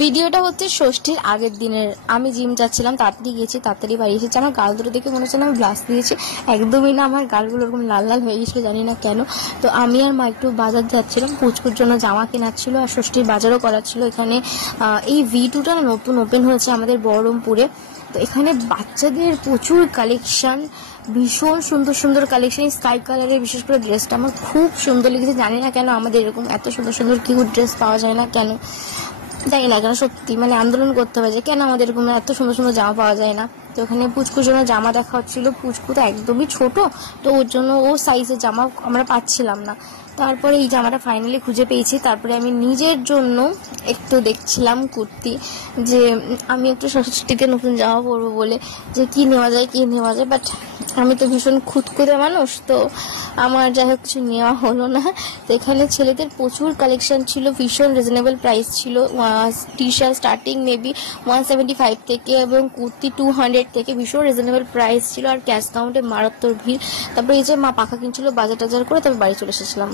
ভিডিওটা হচ্ছে ষষ্ঠীর আগের দিনের। আমি জিম যাচ্ছিলাম, তাড়াতাড়ি গেছি, তাড়াতাড়ি বাড়ি এসেছি। আমার গাল দুটো দেখে মনে হচ্ছে না আমি ব্লাশ দিয়েছি, একদমই না। আমার গালগুলো এরকম লাল লাল হয়ে গেছিলো, জানি না কেন। তো আমি আর মা একটু বাজার যাচ্ছিলাম, পুচকুর জন্য জামা কেনার ছিল আর ষষ্ঠীর বাজারও করার ছিল। এখানে এই V2টা নতুন ওপেন হয়েছে আমাদের বহরমপুরে। তো এখানে বাচ্চাদের প্রচুর কালেকশন, ভীষণ সুন্দর সুন্দর কালেকশন। স্কাই কালারের বিশেষ করে ড্রেসটা আমার খুব সুন্দর লেগেছে। জানি না কেন আমাদের এরকম এত সুন্দর সুন্দর কিউট ড্রেস পাওয়া যায় না, কেন জানি না কেন। সত্যি মানে আন্দোলন করতে হবে যে কেন আমাদের এরকম এত সুন্দর সুন্দর জামা পাওয়া যায় না। তো ওখানে পুচকুর জন্য জামা দেখা হচ্ছিল। পুচকু তো একদমই ছোট, তো ওর জন্য ও সাইজের জামা আমরা পাচ্ছিলাম না। তারপরে এই জামাটা ফাইনালি খুঁজে পেয়েছি। তারপরে আমি নিজের জন্য একটু দেখছিলাম কুর্তি, যে আমি একটু ষষ্ঠীতে নতুন জামা পরবো বলে, যে কি নেওয়া যায় কি নেওয়া যায়। বাট আমি তো ভীষণ খুঁতখুঁতে মানুষ, তো আমার যাই হোক কিছু নেওয়া হলো না। তো এখানে ছেলেদের প্রচুর কালেকশন ছিল, ভীষণ রিজনেবল প্রাইস ছিল। টি শার্ট স্টার্টিং মেবি 175 থেকে এবং কুর্তি 200 থেকে, ভীষণ রিজনেবল প্রাইস ছিল। আর ক্যাশ কাউন্টে মারাত্মক ভিড়। তারপরে এই যে মা পাখা কিনছিল বাজার টাজার করে, তারপর বাড়ি চলে এসেছিলাম।